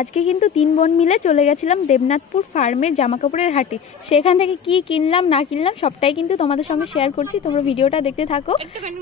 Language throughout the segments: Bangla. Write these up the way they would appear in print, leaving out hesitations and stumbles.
আজকে কিন্তু 3 বোন মিলে চলে গেছিলাম দেবনাথপুর ফার্মের জামাকাপড়ের হাটে। সেখান থেকে কি কিনলাম না কিনলাম সবটাই কিন্তু তোমাদের সঙ্গে শেয়ার করছি, তোমরা ভিডিওটা দেখতে থাকো।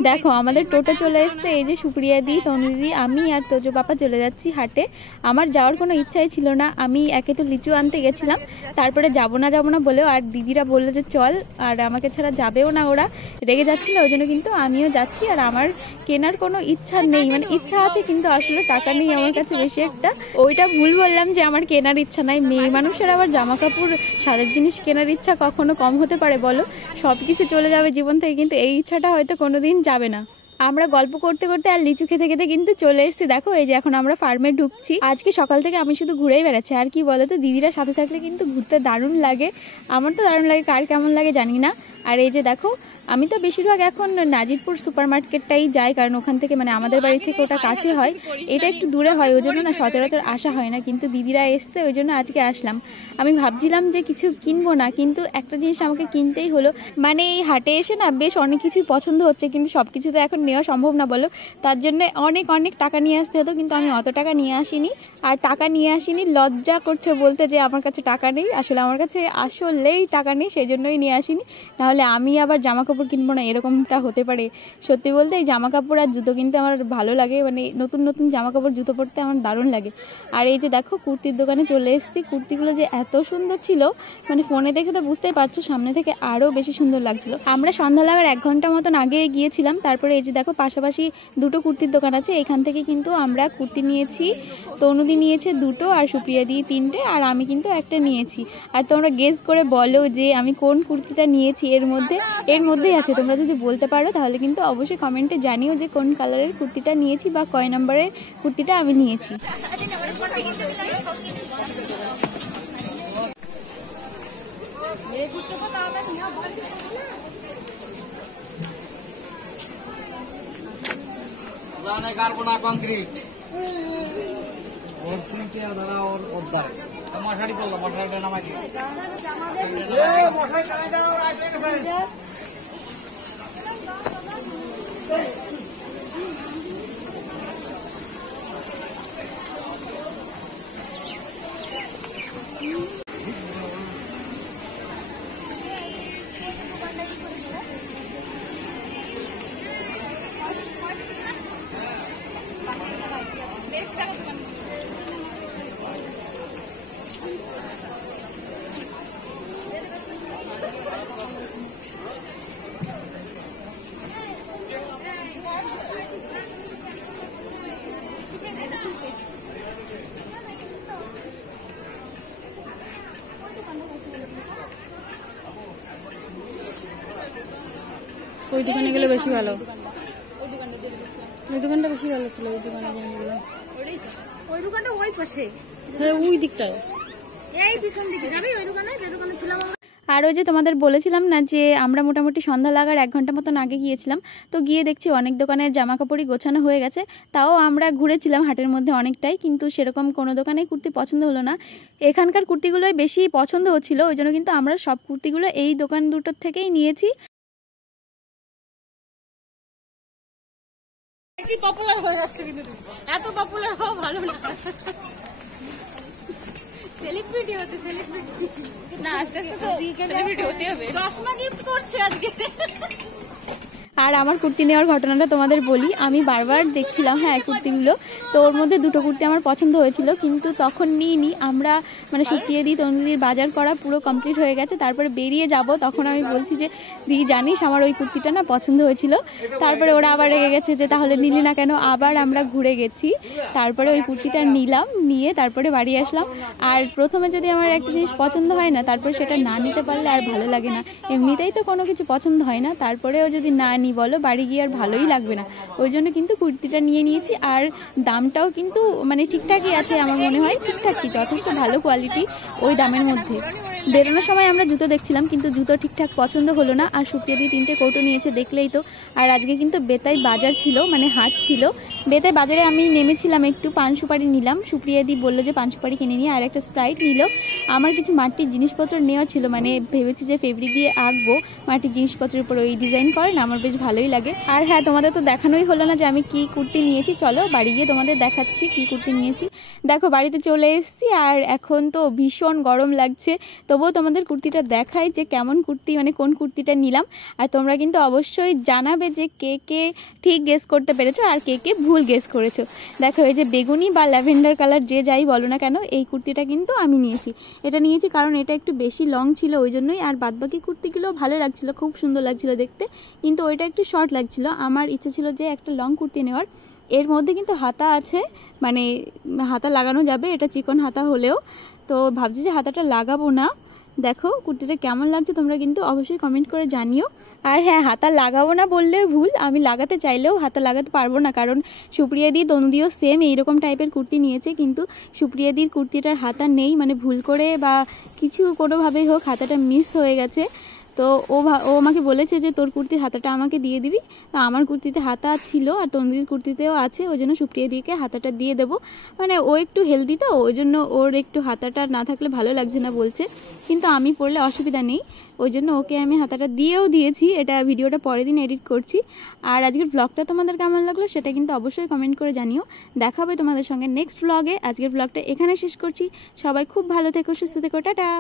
দেখো আমাদের টোটো চলে এসছে, এই যে সুপ্রিয়া দি, তনু দিদি, আমি আর তোজো পাপা চলে যাচ্ছি হাটে। আমার যাওয়ার কোনো ইচ্ছাই ছিল না, আমি একে তো লিচু আনতে গেছিলাম, তারপরে যাবো না বলেও আর দিদিরা বললো যে চল, আর আমাকে ছাড়া যাবেও না, ওরা রেগে যাচ্ছিলো, ওই জন্য কিন্তু আমিও যাচ্ছি। আর আমার কেনার কোনো ইচ্ছা নেই, মানে ইচ্ছা আছে কিন্তু আসলে টাকা নেই আমার কাছে বেশি একটা। ওইটা ভুল বললাম যে আমার কেনার ইচ্ছা নাই। মেয়ে মানুষের আবার জামা কাপড় সারের জিনিস কেনার ইচ্ছা কখনো কম হতে পারে বলো? সব কিছু চলে যাবে জীবন থেকে, কিন্তু এই ইচ্ছাটা হয়তো কোনোদিন যাবে না। আমরা গল্প করতে করতে আর লিচু খেতে খেতে কিন্তু চলে এসেছি। দেখো এই যে এখন আমরা ফার্মে ঢুকছি। আজকে সকাল থেকে আমি শুধু ঘুরেই বেড়াচ্ছি। আর কি বলতো, দিদিরা সাথে থাকলে কিন্তু ঘুরতে দারুণ লাগে, আমার তো দারুণ লাগে, কার কেমন লাগে জানি না। আর এই যে দেখো আমি তো বেশিরভাগ এখন নাজিরপুর সুপার মার্কেটটাই যাই, কারণ ওখান থেকে মানে আমাদের বাড়ি থেকে ওটা কাছে হয়, এটা একটু দূরে হয়, ওই জন্য না সচরাচর আসা হয় না, কিন্তু দিদিরা এসছে ওই জন্য আজকে আসলাম। আমি ভাবছিলাম যে কিছু কিনবো না, কিন্তু একটা জিনিস আমাকে কিনতেই হলো। মানে এই হাটে এসে না বেশ অনেক কিছুই পছন্দ হচ্ছে, কিন্তু সব কিছু তো এখন নেওয়া সম্ভব না বলো, তার জন্য অনেক টাকা নিয়ে আসতে হতো, কিন্তু আমি অত টাকা নিয়ে আসিনি। আর টাকা নিয়ে আসিনি, লজ্জা করছে বলতে যে আমার কাছে টাকা নেই, আসলে আমার কাছে আসলেই টাকা নেই, সেই জন্যই নিয়ে আসিনি। নাহলে আমি আবার জামা কাপড় কিনবো না এরকমটা হতে পারে। সত্যি বলতে এই জামা কাপড় আর জুতো কিনতে আমার ভালো লাগে, মানে নতুন জামা কাপড় জুতো পরতে আমার দারুণ লাগে। আর এই যে দেখো কুর্তির দোকানে চলে এসেছি, কুর্তিগুলো যে এত সুন্দর ছিল, মানে ফোনে দেখে তো বুঝতেই পারছো, সামনে থেকে আরও বেশি সুন্দর লাগছিল। আমরা সন্ধ্যা লাগার 1 ঘন্টা মতন আগে গিয়েছিলাম। তারপরে এই যে দেখো পাশাপাশি দুটো কুর্তির দোকান আছে, এখান থেকে কিন্তু আমরা কুর্তি নিয়েছি। তনুদি নিয়েছে 2টো, আর সুপ্রিয়া দি 3টে, আর আমি কিন্তু একটা নিয়েছি। আর তোমরা গেস করে বলো যে আমি কোন কুর্তিটা নিয়েছি। এর মধ্যেই আছে, তোমরা যদি বলতে পারো তাহলে কিন্তু অবশ্যই কমেন্টে জানিও যে কোন কালারের কুর্তিটা নিয়েছি বা কয় নম্বরের কুর্তিটা আমি নিয়েছি। ওই দোকানে গেলে বেশি ভালো, ওই দোকানটা বেশি ভালো ছিল। ওই দোকানে ওই দোকানটা ওই পাশে, হ্যাঁ ওই দিকটায়, এই পিছন দিকে যাবে ওই দোকানে, যে দোকানে ছিলাম। আর ওই যে তোমাদের বলেছিলাম না যে আমরা মোটামুটি সন্ধ্যা লাগার 1 ঘন্টা মতন আগে গিয়েছিলাম, তো গিয়ে দেখছি অনেক দোকানের জামা কাপড়ই গোছানো হয়ে গেছে। তাও আমরা ঘুরেছিলাম হাটের মধ্যে অনেকটাই, কিন্তু সেরকম কোনো দোকানে কুর্তি পছন্দ হলো না। এখানকার কুর্তিগুলোই বেশি পছন্দ হচ্ছিল, ওই জন্য কিন্তু আমরা সব কুর্তিগুলো এই দোকান দুটোর থেকেই নিয়েছি। বেশি পপুলার হয়ে যাচ্ছে, কিন্তু এত পপুলার হওয়া ভালো না। সেলিব্রিটি হতে না, আস্তে আস্তে তো সেলিব্রিটি হতে হবে। চশমা গিফট করছে আজকে। আর আমার কুর্তি নেওয়ার ঘটনাটা তোমাদের বলি, আমি বারবার দেখছিলাম হ্যাঁ কুর্তিগুলো, তো ওর মধ্যে 2টো কুর্তি আমার পছন্দ হয়েছিল, কিন্তু তখন নিইনি। আমরা মানে সুপ্রিয়া দি তনুদির বাজার করা পুরো কমপ্লিট হয়ে গেছে, তারপরে বেরিয়ে যাব, তখন আমি বলছি যে দিদি জানিস আমার ওই কুর্তিটা না পছন্দ হয়েছিল। তারপরে ওরা আবার রেগে গেছে যে তাহলে নিলি না কেন। আবার আমরা ঘুরে গেছি, তারপরে ওই কুর্তিটা নিলাম, নিয়ে তারপরে বাড়ি আসলাম। আর প্রথমে যদি আমার একটা জিনিস পছন্দ হয় না, তারপরে সেটা না নিতে পারলে আর ভালো লাগে না। এমনিতেই তো কোনো কিছু পছন্দ হয় না, তারপরেও যদি না নিই বলো বাড়ি গিয়ে আর ভালোই লাগবে না। ওই জন্য কিন্তু কুর্তিটা নিয়ে নিয়েছি। আর দামটাও কিন্তু মানে ঠিকঠাকই আছে, আমার মনে হয় ঠিকঠাকই, যথেষ্ট ভালো কোয়ালিটি ওই দামের মধ্যে। বেরোনোর সময় আমরা জুতো দেখছিলাম, কিন্তু জুতো ঠিকঠাক পছন্দ হলো না। আর সুপ্রিয়া দিয়ে 3টে কৌটো নিয়েছে, দেখলেই তো। আর আজকে কিন্তু বেতাই বাজার ছিল, মানে হাট ছিল। বেতাই বাজারে আমি নেমেছিলাম, একটু পান সুপারি নিলাম। সুপ্রিয়া দি বললো যে পান সুপারি কিনে নিয়ে, আর একটা স্প্রাইট নিল। আমার কিছু মাটির জিনিসপত্র নেওয়া ছিল, মানে ভেবেছি যে ফেব্রিক দিয়ে আঁকবো মাটির জিনিসপত্রের উপর, ওই ডিজাইন করে না, আমার বেশ ভালোই লাগে। আর হ্যাঁ, তোমাদের তো দেখানোই হলো না যে আমি কি কুর্তি নিয়েছি। চলো বাড়ি গিয়ে তোমাদের দেখাচ্ছি কি কুর্তি নিয়েছি। দেখো বাড়িতে চলে এসেছি, আর এখন তো ভীষণ গরম লাগছে, তবুও তোমাদের কুর্তিটা দেখাই যে কেমন কুর্তি, মানে কোন কুর্তিটা নিলাম। আর তোমরা কিন্তু অবশ্যই জানাবে যে কে কে ঠিক গেস করতে পেরেছো আর কে কে ভুল গেস করেছো। দেখো এই যে বেগুনি বা ল্যাভেন্ডার কালার যে যাই বলো না কেন, এই কুর্তিটা কিন্তু আমি নিয়েছি। এটা নিয়েছি কারণ এটা একটু বেশি লং ছিল, ওই জন্যই। আর বাদবাকি কুর্তিগুলো ভালো লাগছিল, খুব সুন্দর লাগছিল দেখতে, কিন্তু ওইটা একটু শর্ট লাগছিল। আমার ইচ্ছে ছিল যে একটা লং কুর্তি নেওয়ার। এর মধ্যে কিন্তু হাতা আছে, মানে হাতা লাগানো যাবে, এটা চিকন হাতা হলেও। তো ভাবছি যে হাতাটা লাগাবো না। দেখো কুর্তিটা কেমন লাগছে তোমরা কিন্তু অবশ্যই কমেন্ট করে জানিও। আর হ্যাঁ, হাতা লাগাবো না বললেও ভুল, আমি লাগাতে চাইলেও হাতা লাগাতে পারবো না, কারণ সুপ্রিয়া দি তনুদিও সেম এইরকম টাইপের কুর্তি নিয়েছে, কিন্তু সুপ্রিয়া দির কুর্তিটার হাতা নেই, মানে ভুল করে বা কিছু কোনোভাবেই হোক হাতাটা মিস হয়ে গেছে। তো ও আমাকে বলেছে যে তোর কুর্তির হাতাটা আমাকে দিয়ে দিবি। তো আমার কুর্তিতে হাতা ছিল আর তনুদির কুর্তিতেও আছে, ওই জন্য সুপ্রিয়া দিকে হাতাটা দিয়ে দেবো। মানে ও একটু হেলদি তো, ওই জন্য ওর একটু হাতাটা না থাকলে ভালো লাগছে না বলছে, কিন্তু আমি পরলে অসুবিধা নেই, ওই জন্য ওকে আমি হাতাটা দিয়েও দিয়েছি। এটা ভিডিওটা পরের দিন এডিট করছি। আর আজকের ব্লগটা তোমাদের কেমন লাগলো সেটা কিন্তু অবশ্যই কমেন্ট করে জানিও। দেখা হবে তোমাদের সঙ্গে নেক্সট ব্লগে। আজকের ব্লগটা এখানে শেষ করছি। সবাই খুব ভালো থেকো, সুস্থ থেকো, টাটা।